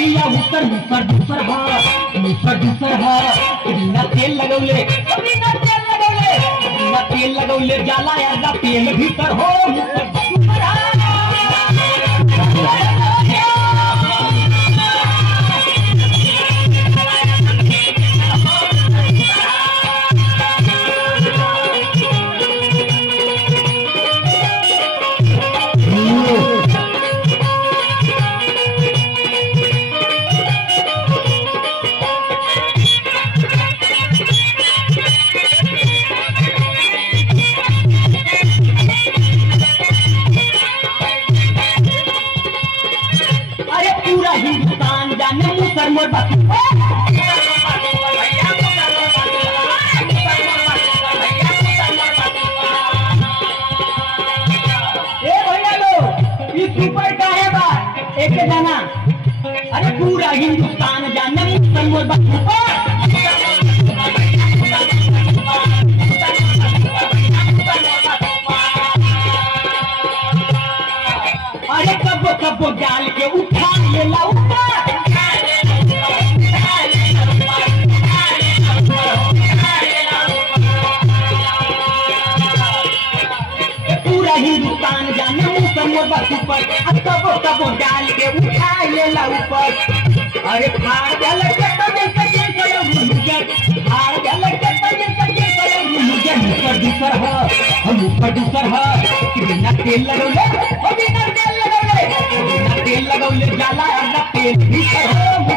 दिया उत्तर मुसर दूसर हा बिना तेल लगौले जाला यार तेल भीतर हो मुसर दूसर हा हिंदुस्तान जाने मुसर मोर बात भैया लो इस सुपर का है बात एक जाना अरे पूरा हिंदुस्तान जाने मुसर मोर बात अरे कबो डाल के उठा ले ला पूरा हिंदुस्तान जाने मुसर बस ऊपर कबो डाल के उठा ले ला ऊपर अरे फाड़ गल दूसर बिना तेल लगौले जाला तेल भीतर हो